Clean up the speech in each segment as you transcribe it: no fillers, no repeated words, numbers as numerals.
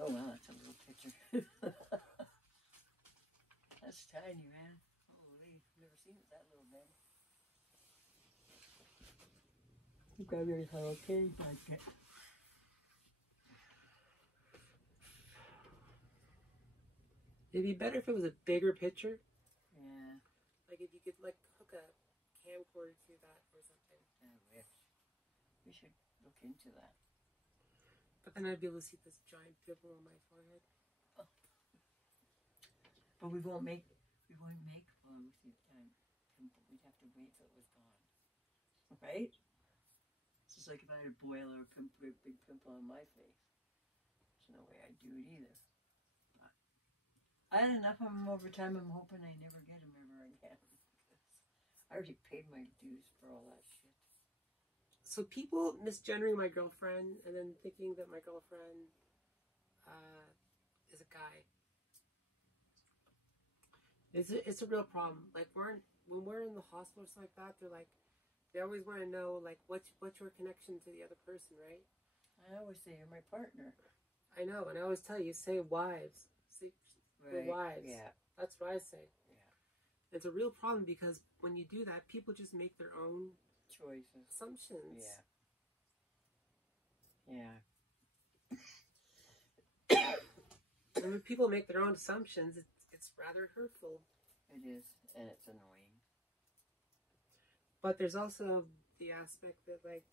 Oh, wow, that's a little picture. That's tiny, man. Holy, I've never seen it that little, man. Grab your Hello Kitty blanket. It'd be better if it was a bigger picture. Yeah. Like if you could like hook a camcorder to that or something. I wish. We should look into that. But then I'd be able to see this giant pimple on my forehead. Oh. But we won't make. Well, we see a giant pimple. We'd have to wait till it was gone. Right? It's just like if I had a boil or a big pimple on my face. There's no way I'd do it either. But I had enough of them over time. I'm hoping I never get them ever again. I already paid my dues for all that shit. So people misgendering my girlfriend and then thinking that my girlfriend is a guy. It's a real problem. Like when we're in the hospital or something like that, they're like, they always want to know like what's your connection to the other person, right? I always say you're my partner. I know, and I always tell you, say wives. Say Right. wives. Yeah. That's what I say. Yeah. It's a real problem because when you do that, people just make their own choices, assumptions. Yeah. And when people make their own assumptions, it's rather hurtful. It is, and it's annoying. But there's also the aspect that like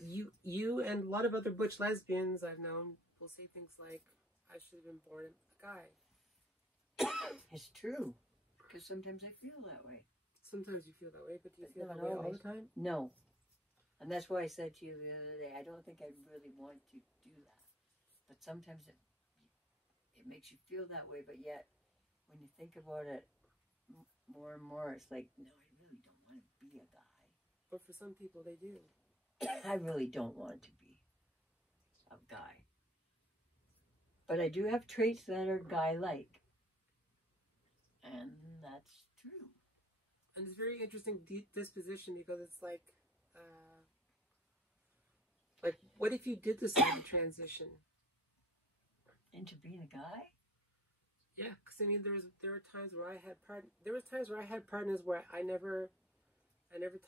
you and a lot of other butch lesbians I've known will say things like, "I should have been born a guy." It's true, because sometimes I feel that way. Sometimes you feel that way, but do you feel that way all the time? No. And that's why I said to you the other day, I don't think I really want to do that. But sometimes it makes you feel that way, but yet when you think about it more and more, it's like, no, I really don't want to be a guy. But for some people, they do. I really don't want to be a guy. But I do have traits that are guy-like. And that's true. And it's very interesting disposition because it's like what if you did decide to transition into being a guy? Yeah, because I mean, there were times where I had partners where I never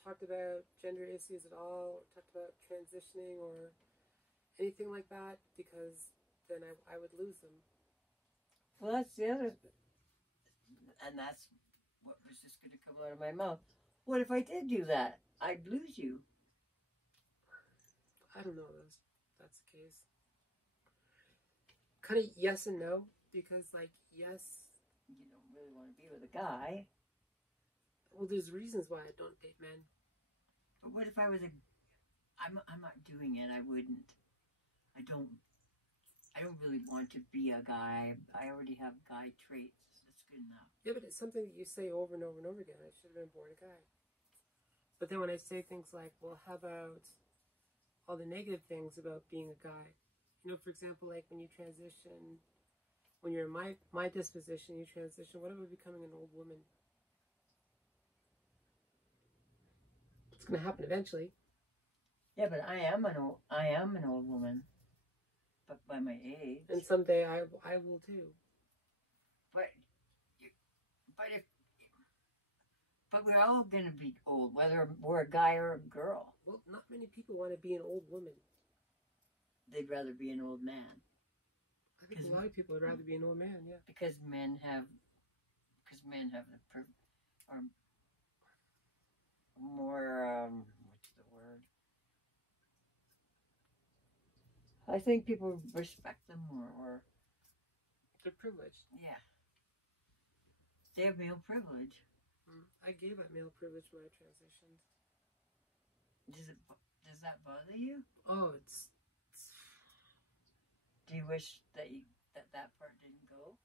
talked about gender issues at all, or talked about transitioning or anything like that, because then I would lose them. Well, that's the other, and that's what was just going to come out of my mouth. What if I did do that? I'd lose you. I don't know if that's the case. Kind of yes and no, because like yes, you don't really want to be with a guy. Well, there's reasons why I don't date men. But what if I was I'm not doing it. I wouldn't. I don't really want to be a guy. I already have guy traits. That's good enough. Yeah, but it's something that you say over and over and over again. I should have been born a guy. But then when I say things like, well, how about all the negative things about being a guy? You know, for example, like when you transition, when you're in my disposition, you transition, what about becoming an old woman? It's going to happen eventually. Yeah, but I am an old woman. But by my age. And someday I will too. But we're all going to be old, whether we're a guy or a girl. Well, not many people want to be an old woman. They'd rather be an old man. I think a lot of people would rather be an old man, yeah. Because men have are more, what's the word? I think people respect them more, or they're privileged. Yeah. They have male privilege. I gave up male privilege when I transitioned. Does that bother you? Oh, it's... Do you wish that that part didn't go?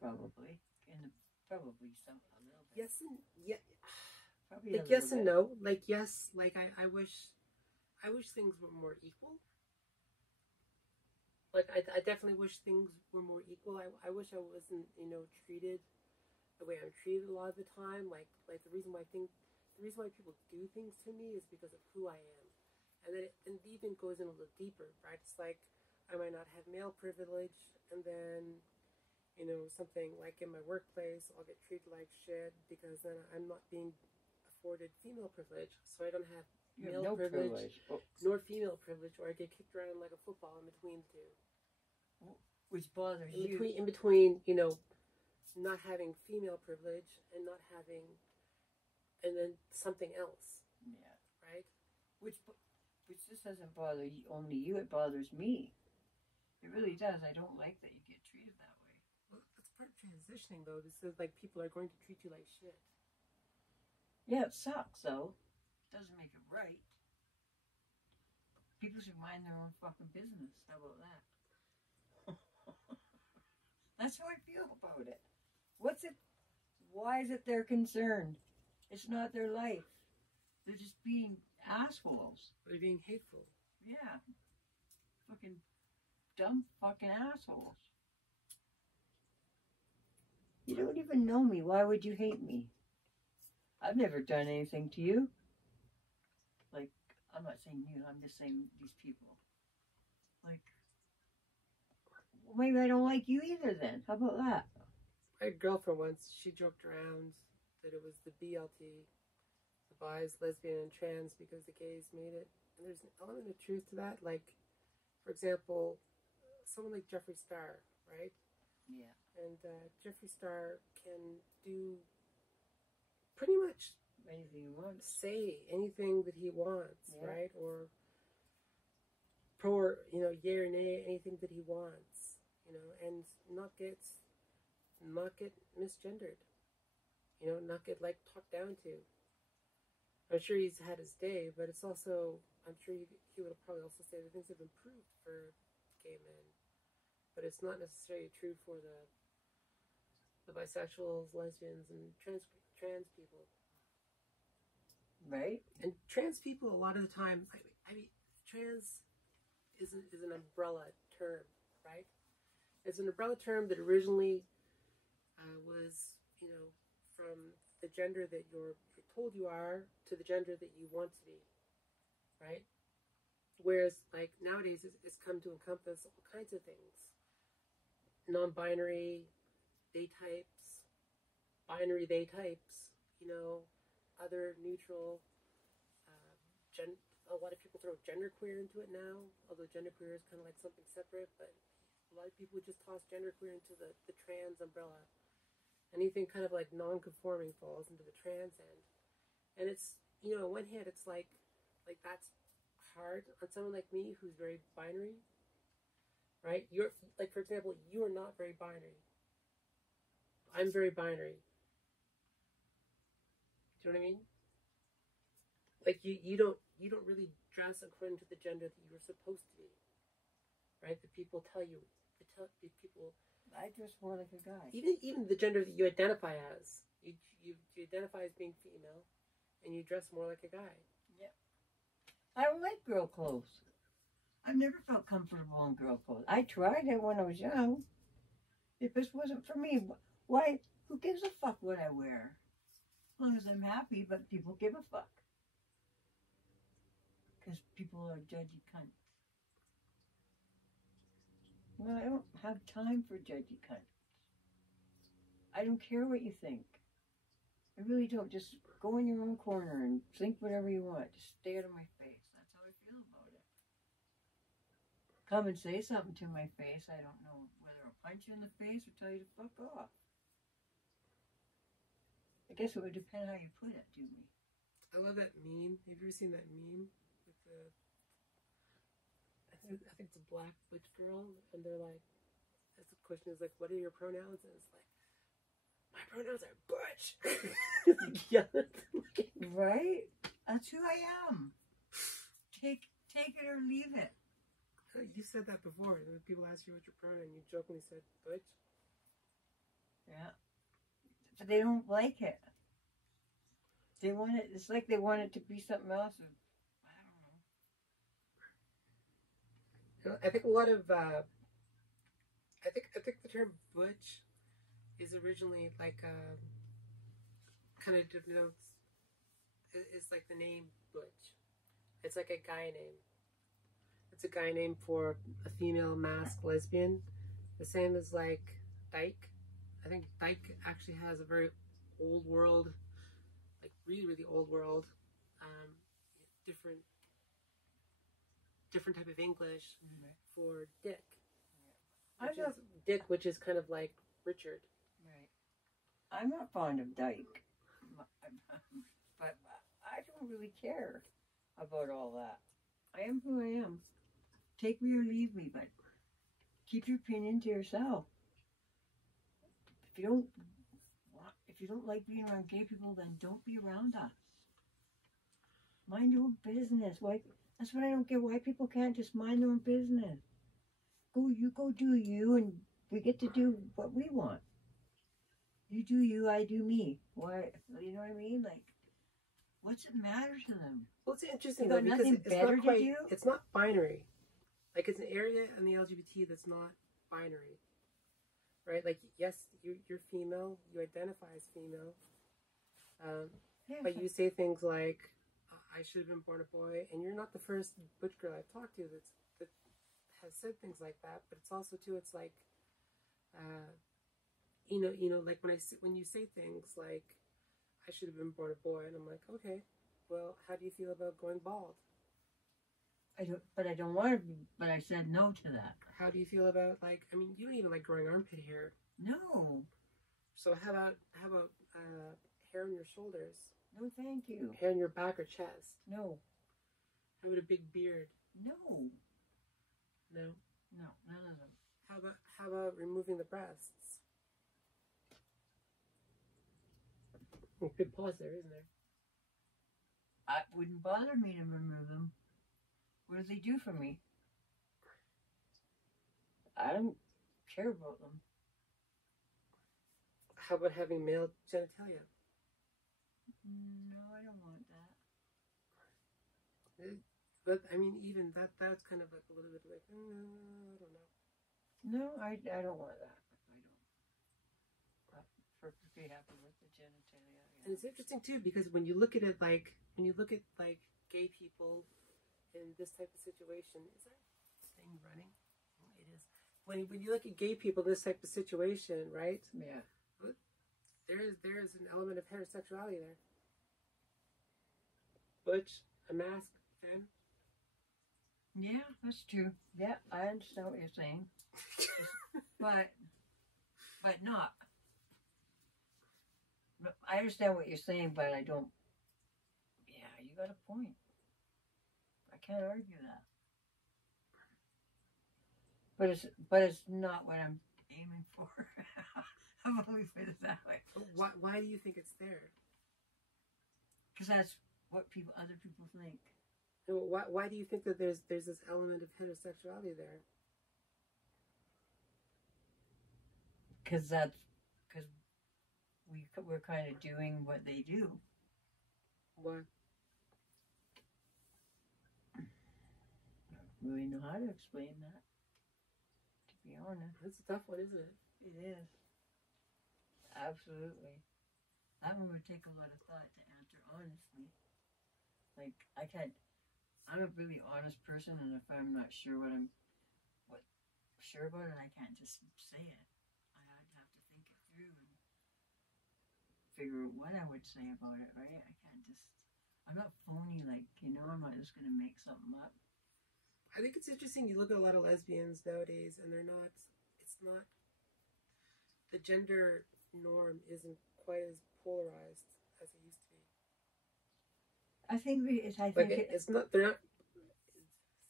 Probably. Probably some a little bit. Yes and yeah. Probably like yes and no. Like yes, like I wish things were more equal. Like I definitely wish things were more equal. I wish I wasn't, treated the way I'm treated a lot of the time. Like the reason why the reason why people do things to me is because of who I am. And then it even goes in a little deeper, right? It's like I might not have male privilege, and then, you know, something like in my workplace, I'll get treated like shit because then I'm not being afforded female privilege, so I don't have male no privilege nor female privilege, or I get kicked around like a football in between the two. Which bothers you. In between, you know, not having female privilege and not having, and then something else. Yeah. Right? Which this doesn't bother only you, it bothers me. It really does. I don't like that you get treated that way. Well, that's part of transitioning, though. This is like people are going to treat you like shit. Yeah, it sucks, though. It doesn't make it right. People should mind their own fucking business. How about that? That's how I feel about it. What's it? Why is it their concern? It's not their life. They're just being assholes. They're being hateful. Yeah. Fucking dumb fucking assholes. You don't even know me. Why would you hate me? I've never done anything to you. Like, I'm not saying you, I'm just saying these people. Like, well, maybe I don't like you either then. How about that? My girlfriend once, she joked around that it was the BLT, the bis, lesbian, and trans, because the gays made it. And there's an element of truth to that. Like, for example, someone like Jeffree Star, right? Yeah. And Jeffree Star can do pretty much anything he wants. Say anything that he wants, yeah. right? Or pro or, you know, yay or nay, anything that he wants, you know, and not get misgendered, you know, not get like talked down to. I'm sure he's had his day, but it's also, I'm sure he would probably also say that things have improved for gay men, but it's not necessarily true for the bisexuals, lesbians, and trans people. Right. And trans people, a lot of the time, I mean, trans is an umbrella term, right? It's an umbrella term that originally was, you know, from the gender that you're told you are to the gender that you want to be, right? Whereas, like, nowadays, it's come to encompass all kinds of things. Non-binary, they types, binary they types, you know, other neutral, a lot of people throw genderqueer into it now, although genderqueer is kind of like something separate, but a lot of people just toss genderqueer into the trans umbrella. Anything kind of like non-conforming falls into the trans end. And it's, you know, on one hand, it's like that's hard on someone like me who's very binary, right? You're, like, for example, you are not very binary. I'm very binary. Do you know what I mean? Like, you don't really dress according to the gender that you were supposed to be, right? The people tell you, the people. I dress more like a guy. Even the gender that you identify as, you identify as being female, and you dress more like a guy. Yep. I don't like girl clothes. I've never felt comfortable in girl clothes. I tried it when I was young. If this wasn't for me, why? Who gives a fuck what I wear? As long as I'm happy, but people give a fuck. Because people are judgy cunts. No, I don't have time for judgy cunts. I don't care what you think. I really don't. Just go in your own corner and think whatever you want. Just stay out of my face. That's how I feel about it. Come and say something to my face. I don't know whether I'll punch you in the face or tell you to fuck off. I guess it would depend how you put it to me. I love that meme. Have you ever seen that meme with the? I think it's a black butch girl, and they're like, the question is like, what are your pronouns? And it's like, my pronouns are butch. Yeah. Right? That's who I am. Take it or leave it. You said that before. When people ask you what your pronoun, you jokingly said butch. Yeah. But they don't like it. They want it. It's like they want it to be something else. I think a lot of, I think the term butch is originally like, kind of denotes is like the name butch. It's like a guy name. It's a guy name for a female masked lesbian. The same as like dyke. I think dyke actually has a very old world, like really, really old world, um, different type of English for dick. Which is kind of like Richard. Right. I'm not fond of dyke, but I don't really care about all that. I am who I am. Take me or leave me, but keep your opinion to yourself. If you don't like being around gay people, then don't be around us. Mind your own business. Why? That's what I don't get. Why people can't just mind their own business. Go do you, and we get to do what we want. You do you, I do me. Why? You know what I mean? Like, what's it matter to them? Well, it's interesting though because it's not binary. Like, it's an area in the LGBT that's not binary, right? Like, yes, you're female, you identify as female, but you say things like, I should have been born a boy, and you're not the first butch girl I've talked to that has said things like that. But it's also too, it's like, like when you say things like, I should have been born a boy, and I'm like, okay, well, how do you feel about going bald? I don't want to be, but I said no to that. How do you feel about, like, I mean, you don't even like growing armpit hair. No. So how about hair on your shoulders? No, thank you. Hair on your back or chest? No. How about a big beard? No. No? No, none of them. How about removing the breasts? Big pause there, isn't there? It wouldn't bother me to remove them. What do they do for me? I don't care about them. How about having male genitalia? No, I don't want that. But I mean, even that's kind of like a little bit like, I don't know. No, I don't want that. I don't. I'm perfectly happy with the genitalia. Yeah. And it's interesting too because when you look at it like gay people in this type of situation, is that thing running? Oh, it is. When you look at gay people in this type of situation, right? Yeah. There's an element of heterosexuality there. Butch, a mask, femme. Yeah, that's true. Yeah, I understand what you're saying. but not. I understand what you're saying, but I don't. Yeah, you got a point. I can't argue that. But it's not what I'm aiming for. I'm only put it that way. Why do you think it's there? Because that's what other people think. Why do you think that there's this element of heterosexuality there? Because we're kind of doing what they do. Why? I don't really know how to explain that, to be honest. It's a tough one, isn't it? It is. Absolutely. That one would take a lot of thought to answer honestly. Like, I'm a really honest person, and if I'm not sure sure about it, I can't just say it. I'd have to think it through and figure out what I would say about it, right? I'm not phony, like, I'm not just going to make something up. I think it's interesting, you look at a lot of lesbians nowadays, and it's not, the gender norm isn't quite as polarized as it used to be.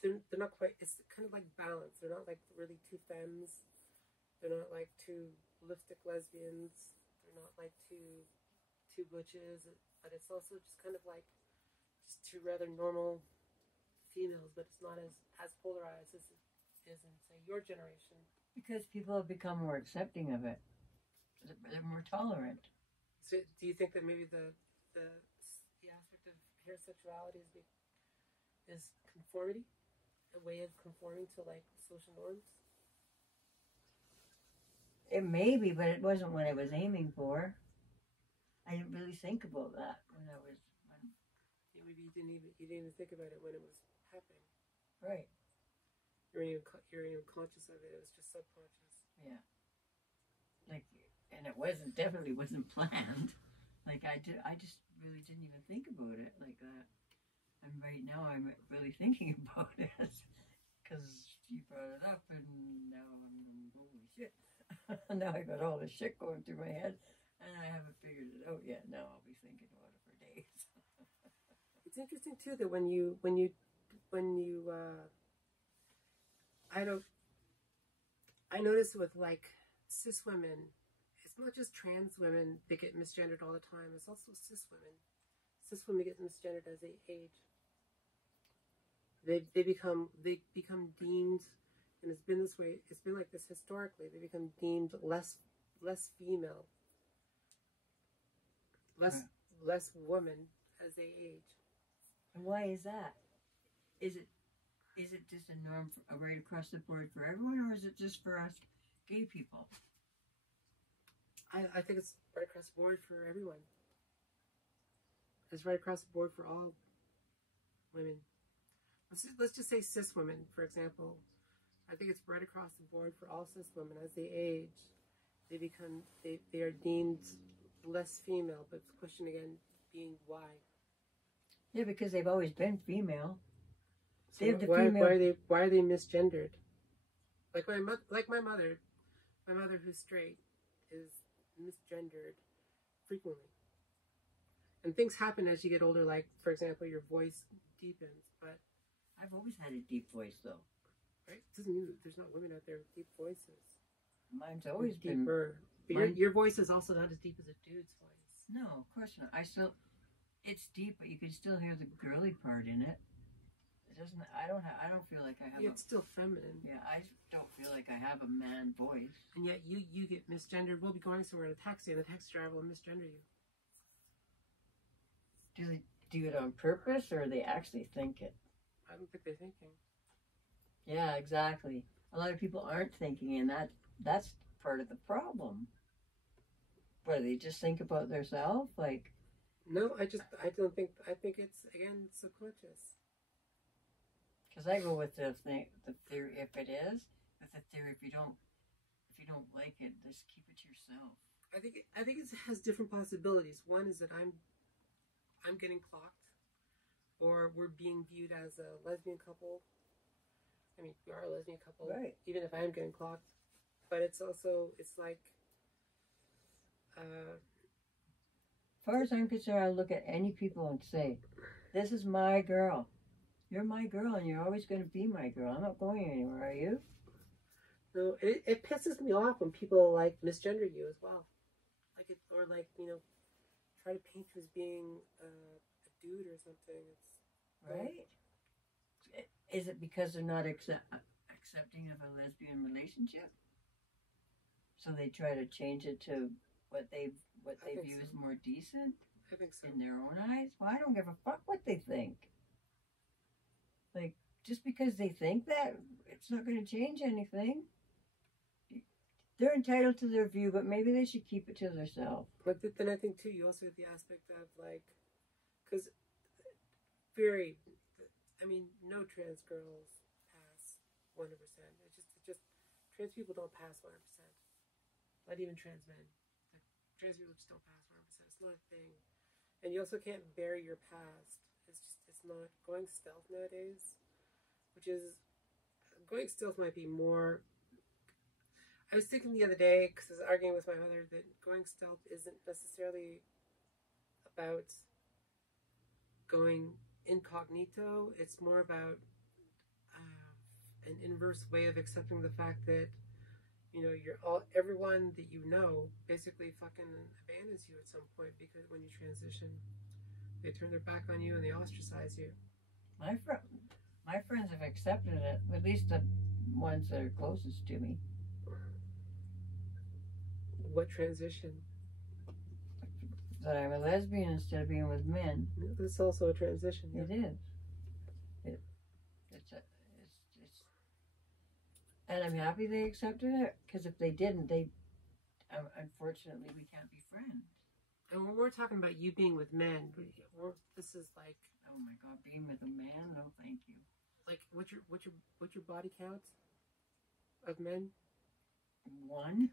They're not quite, it's kind of like balanced. They're not like really two femmes. They're not like two lipstick lesbians. They're not like two butches. But it's also just kind of like just two rather normal females, but it's not as polarized as it is in, say, your generation. Because people have become more accepting of it. They're more tolerant. So do you think that maybe the aspect of heterosexuality is conformity? A way of conforming to, like, social norms? It may be, but it wasn't what I was aiming for. I didn't really think about that when Maybe you didn't even think about it when it was happening. Right. You weren't even conscious of it. It was just subconscious. Yeah. Like, and it definitely wasn't planned. Like I just really didn't even think about it like that. And right now I'm really thinking about it because you brought it up, and now I'm holy shit. Now I got all this shit going through my head, and I haven't figured it out yet. Now I'll be thinking about it for days. It's interesting too that I notice with like cis women, it's not just trans women that get misgendered all the time. It's also cis women. Cis women get misgendered as they age. They become deemed, and it's been this way. It's been like this historically. They become deemed less female, less woman as they age. And why is that? Is it just a norm right across the board for everyone, or is it just for us gay people? I think it's right across the board for everyone. It's right across the board for all women. Let's just say cis women, for example. I think it's right across the board for all cis women. As they age, they are deemed less female. But the question again being why? Yeah, because they've always been female. So why are they misgendered? Like my mother who's straight is misgendered frequently. And things happen as you get older, like, for example, your voice deepens, but... I've always had a deep voice, though. Right? It doesn't mean that there's not women out there with deep voices. Mine's always deeper. But your voice is also not as deep as a dude's voice. No, of course not. It's deep, but you can still hear the girly part in it. It doesn't, I don't feel like I have it's still feminine. Yeah, I don't feel like I have a man voice. And yet you get misgendered. We'll be going somewhere in a taxi, and the taxi driver will misgender you. Do they do it on purpose, or they actually think it? I don't think they're thinking. Yeah, exactly. A lot of people aren't thinking, and that's part of the problem. What, they just think about themselves? Like... No, I think it's, again, subconscious. Because I go with the theory, if it is, with the theory, if you don't like it, just keep it to yourself. I think it has different possibilities. One is that I'm getting clocked, or we're being viewed as a lesbian couple. I mean, we are a lesbian couple, right? Even if I am getting clocked, but it's like. As far as I'm concerned, I look at any people and say, "This is my girl. You're my girl, and you're always going to be my girl. I'm not going anywhere. Are you?" No, it pisses me off when people like misgender you as well, or try to paint you as being a dude or something. It's right. Is it because they're not accepting of a lesbian relationship? So they try to change it to what they view as more decent? I think so. In their own eyes? Well, I don't give a fuck what they think. Like, just because they think that, it's not going to change anything. They're entitled to their view, but maybe they should keep it to themselves. But then I think, too, you also have the aspect of, because no trans girls pass 100%. It's just trans people don't pass 100%. Not even trans men. Trans people just don't pass 100%. It's not a thing. And you also can't bury your past. It's not going stealth nowadays, going stealth might be more. I was thinking the other day, because I was arguing with my mother, that going stealth isn't necessarily about going incognito. It's more about an inverse way of accepting the fact that, everyone that you know basically fucking abandons you at some point, because when you transition, they turn their back on you and they ostracize you. My friends have accepted it, at least the ones that are closest to me. What transition? That I'm a lesbian instead of being with men. That's also a transition. Yeah. It is. And I'm happy they accepted it, because if they didn't, unfortunately, we can't be friends. And we're talking about you being with men. This is like, oh my God, being with a man? No, thank you. like, what's your body count of men? One,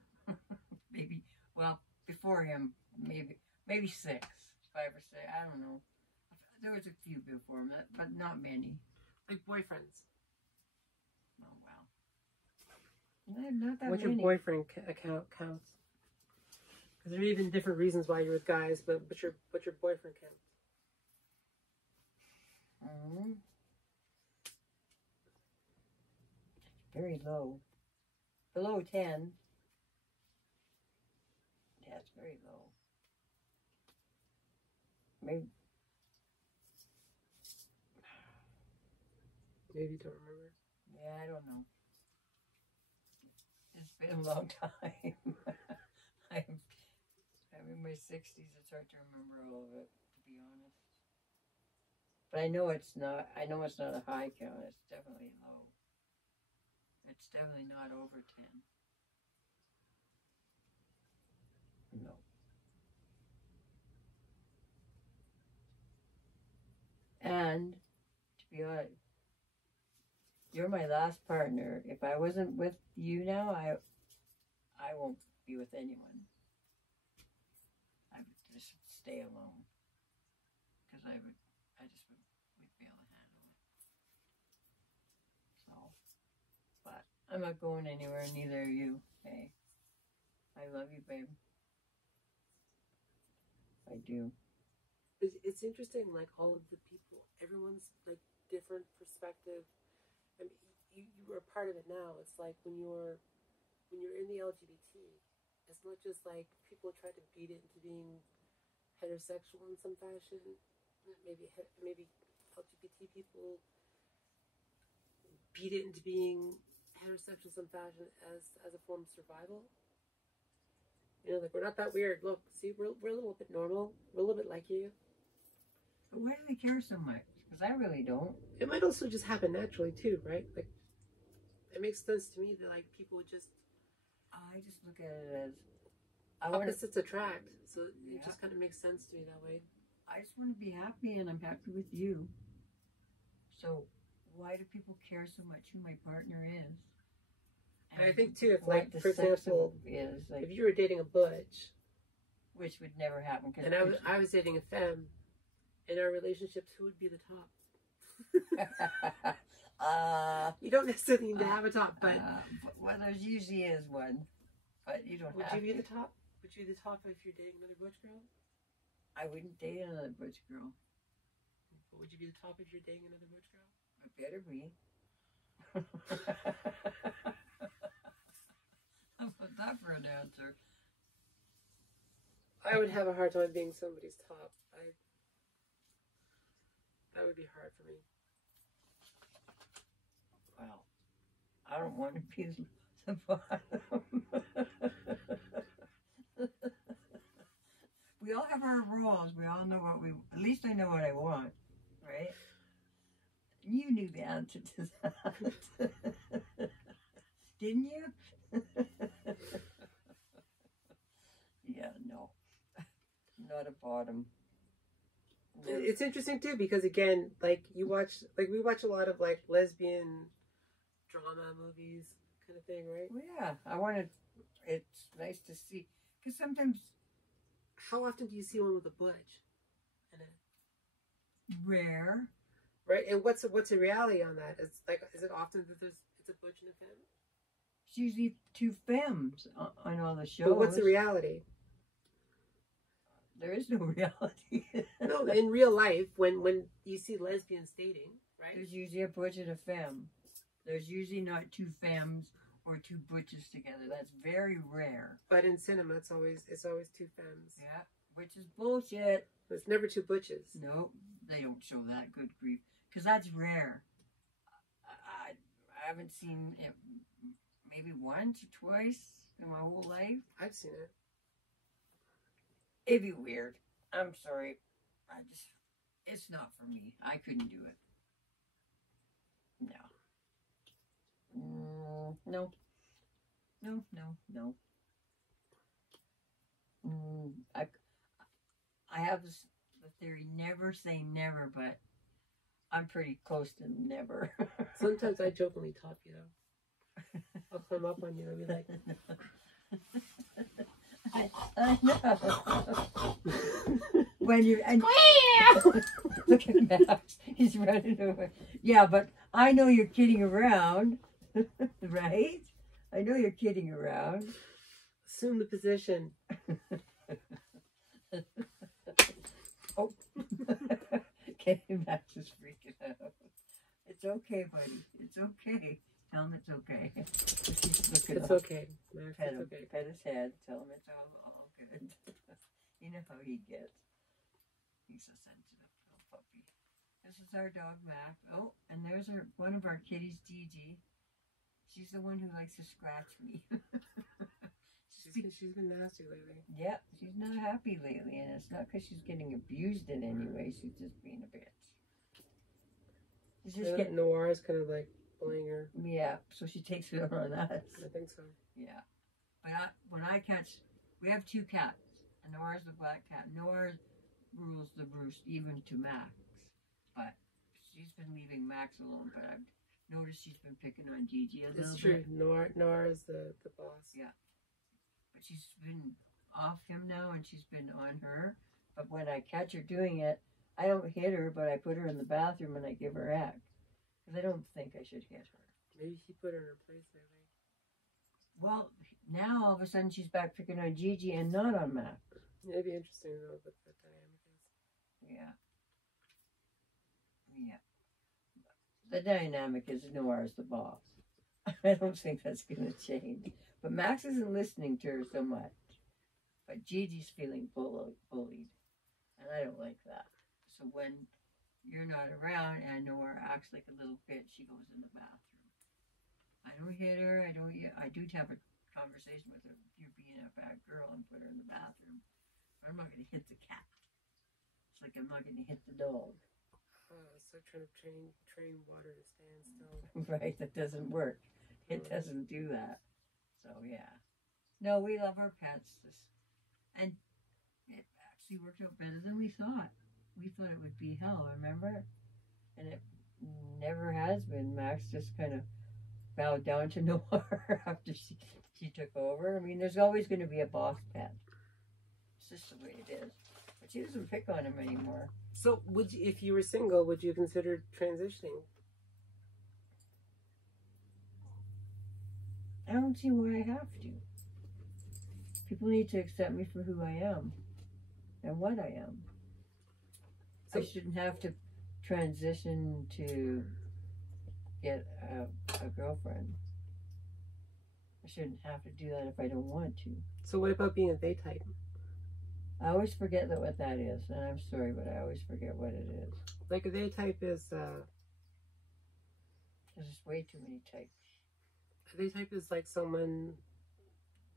maybe. Well, before him, maybe 6, 5 or 6. I don't know. There was a few before him, but not many. Like boyfriends. Oh wow. Not that What's many. your boyfriend account counts? Because there are even different reasons why you're with guys, but what's your boyfriend count? Very low. Below 10. Yeah, it's very low. Maybe you don't remember. Yeah, I don't know. It's been a long time. I'm in my 60s. It's hard to remember all of it, to be honest. But I know it's not. I know it's not a high count. It's definitely low. It's definitely not over 10. No. And to be honest, you're my last partner. If I wasn't with you now, I won't be with anyone. I would just stay alone because I just would be able to handle it. So, but I'm not going anywhere. Neither are you. Hey, I love you, babe. I do. It's interesting, like all of the people, everyone's like different perspective. I mean, you are part of it now. It's like when you're in the LGBT, it's not just like people try to beat it into being heterosexual in some fashion. Maybe LGBT people beat it into being heterosexual in some fashion as a form of survival. You know, like, we're not that weird. Look, see, we're a little bit normal. We're a little bit like you. But why do they care so much? Because I really don't. It might also just happen naturally too, right? Like, it makes sense to me that like people would just. I just look at it as opposites attract, so it just kind of makes sense to me that way. I just want to be happy, and I'm happy with you. So why do people care so much who my partner is? And I think too, if like, for example, is like, if you were dating a butch, which would never happen, and I was dating a femme, in our relationships, who would be the top? You don't necessarily need to have a top, but well, there usually is one, but you don't. Would you be the top? Would you be the top if you're dating another butch girl? I wouldn't date another butch girl. But would you be the top if you're dating another butch girl? I better be. How about that for an answer? I would have a hard time being somebody's top. That would be hard for me. Well, I don't want to be the bottom. We all have our roles. We all know what we. At least I know what I want, right? You knew the answer to that, didn't you? Yeah, no, not a bottom. No. It's interesting too because again, like we watch a lot of like lesbian drama movies, kind of thing, right? Well, yeah, it's nice to see because sometimes. How often do you see one with a butch in it? Rare. Right, and what's a reality on that? Is it often that it's a butch and a femme? It's usually 2 femmes on all the shows. But what's the reality? There is no reality. No, in real life, when you see lesbians dating, right? There's usually a butch and a femme. There's usually not 2 femmes or 2 butches together. That's very rare. But in cinema, it's always 2 femmes. Yeah, which is bullshit. It's never 2 butches. No, they don't show that. Good grief, because that's rare. I haven't seen it maybe once or twice in my whole life. I've seen it. It'd be weird. I'm sorry. It's not for me. I couldn't do it. No. No. have this the theory, never say never, but I'm pretty close to never. Sometimes I jokingly top you though. I'll climb up on you and be like, I know. When you're and look at Max, he's running away. Yeah, but I know you're kidding around, right? I know you're kidding around. assume the position. Oh, okay, Max is freaking out. It's okay, buddy. It's okay. Tell him it's okay. It's okay, Max. Pet It's him. okay. Pet his head. Tell him it's all good. You know how he gets. He's a sensitive little puppy. This is our dog, Mac. Oh, and there's one of our kitties, Gigi. She's the one who likes to scratch me. She's been nasty lately. Yeah, she's not happy lately, and it's not because she's getting abused in any way. She's just being a bitch. She's just getting Noir is kind of like bullying her. Yeah, so she takes it on us. I think so. Yeah, but when I catch, we have 2 cats, and Noir's the black cat. Noir rules the roost, even to Max, but she's been leaving Max alone. But I've noticed she's been picking on Gigi a little bit. It's true. Noir is the boss. Yeah. But she's been off him now, and she's been on her. But when I catch her doing it, I don't hit her, but I put her in the bathroom and I give her heck. Because I don't think I should hit her. Maybe he put her in her place lately. Well, now all of a sudden she's back picking on Gigi and not on Mac. It'd be interesting to know what the dynamic is. Yeah. Yeah. The dynamic is Noir's the boss. I don't think that's going to change. But Max isn't listening to her so much. But Gigi's feeling bullied. And I don't like that. So when you're not around and Noir acts like a little bitch, she goes in the bathroom. I don't hit her. I do have a conversation with her. You're being a bad girl, and put her in the bathroom. But I'm not going to hit the cat. It's like I'm not going to hit the dog. It's like trying to train water to stand still. Right, that doesn't work. It doesn't do that. So yeah. No, we love our pets. And it actually worked out better than we thought. We thought it would be hell, remember? And it never has been. Max just kind of bowed down to Noir after she took over. I mean, there's always going to be a boss pet. It's just the way it is. But she doesn't pick on him anymore. So, if you were single, would you consider transitioning? I don't see why I have to. People need to accept me for who I am and what I am. So, I shouldn't have to transition to get a girlfriend. I shouldn't have to do that if I don't want to. So what about being a they type? I always forget what that is, and I'm sorry, but I always forget what it is. Like a they type is there's just way too many types. A they type is like someone,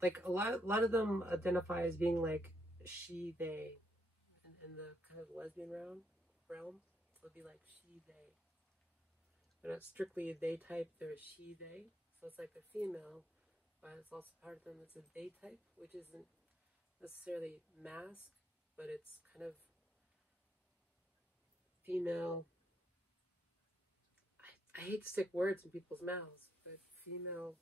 like a lot of them identify as being like she, they, in the kind of lesbian realm. It'll be like she, they. They're not strictly a they type, they're a she, they. So it's like a female, but it's also part of them that's a they type, which isn't necessarily masc, but it's kind of female. I hate to stick words in people's mouths, but female,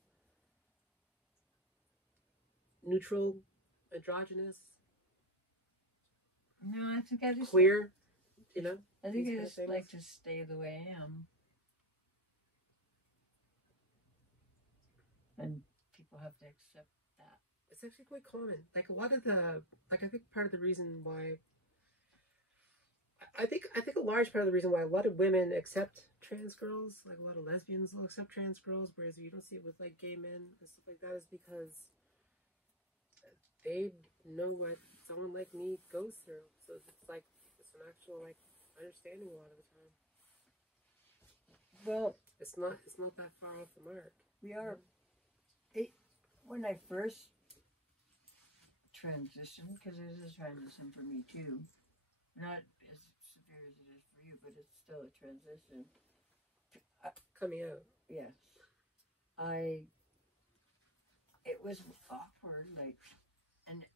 neutral, androgynous. No, I think I just queer. You know, I think I just like to stay the way I am. And people have to accept that. It's actually quite common. Like a lot of the, like I think part of the reason why, I think a large part of the reason why a lot of women accept trans girls, like a lot of lesbians will accept trans girls, whereas you don't see it with like gay men and stuff like that, is because they know what someone like me goes through. So it's like it's an actual like understanding a lot of the time. Well, it's not that far off the mark. We are. When I first transitioned, because it is a transition for me too, not as severe as it is for you, but it's still a transition. Coming out. Yes. It was awkward, like, and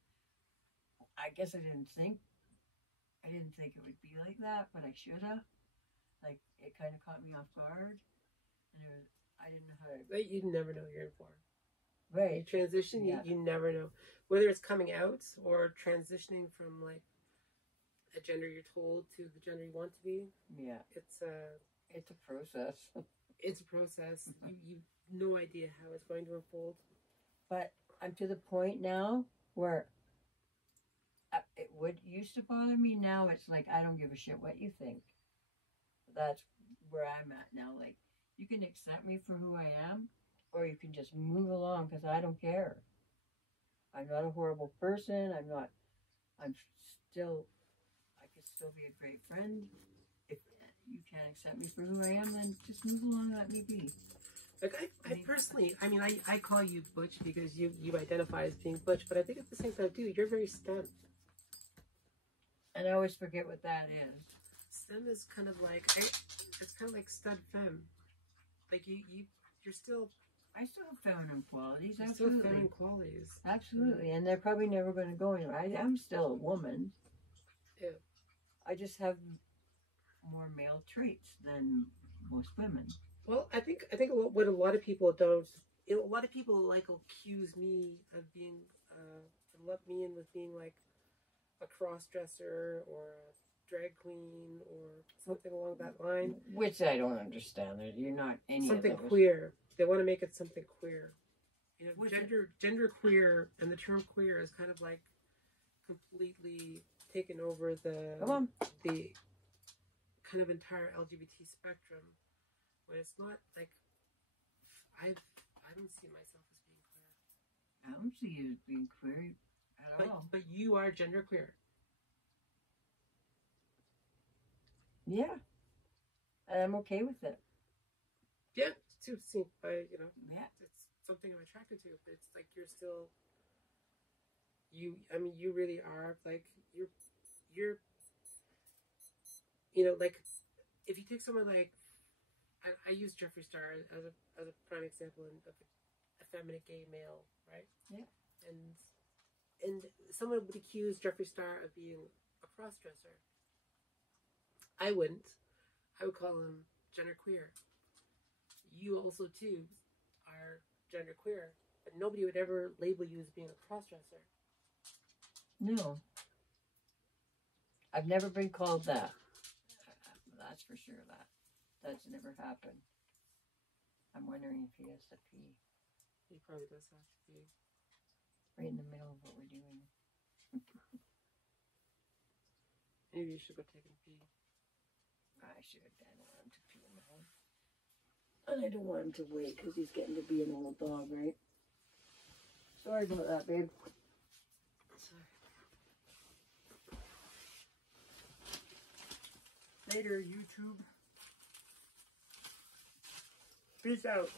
I guess I didn't think I didn't think it would be like that, but I should have. Like, it kind of caught me off guard. And I didn't know how to. But you never know what you're in for. Right. You transition, Yeah. you never know. Whether it's coming out or transitioning from like a gender you're told to the gender you want to be. Yeah. It's a process. It's a process. You no idea how it's going to unfold. But I'm to the point now where it would used to bother me. Now it's like, I don't give a shit what you think. That's where I'm at now. Like, you can accept me for who I am, or you can just move along, because I don't care. I'm not a horrible person. I'm still, I could still be a great friend. If you can't accept me for who I am, then just move along, let me be. Like, I personally, I mean, I call you butch because you identify as being butch, but I think at the same time, too, you're very STEM. And I always forget what that is. STEM is kind of like, it's kind of like stud femme. Like, you're still... I still have feminine qualities, You're absolutely. still feminine qualities. Absolutely, and they're probably never going to go anywhere. I'm still a woman. Yeah. I just have more male traits than most women. Well, I think what a lot of people don't, a lot of people like accuse me of being, lump me in with being like a cross-dresser or a drag queen or something along that line. Which I don't understand. You're not any something of those. Queer. They want to make it something queer. You know, Which gender queer, and the term queer is kind of like completely taken over the kind of entire LGBT spectrum. When it's not like, I don't see myself as being queer. I don't see you as being queer at all. But you are genderqueer. Yeah. And I'm okay with it. Yeah, to see, you know, yeah, it's something I'm attracted to. But it's like you're still, I mean, you really are like you're, you know, like if you take someone like. I use Jeffree Star as a prime example of a effeminate gay male, right? Yeah. And someone would accuse Jeffree Star of being a cross-dresser. I wouldn't. I would call him genderqueer. You also, too, are genderqueer. But nobody would ever label you as being a cross-dresser. No. I've never been called that. That's for sure. That's never happened. I'm wondering if he has to pee. He probably does have to pee. Right in the middle of what we're doing. Maybe you should go take a pee. I should. I don't want him to pee now. And I don't want him to wait because he's getting to be an old dog, right? Sorry about that, babe. Sorry. Later, YouTube. Peace out.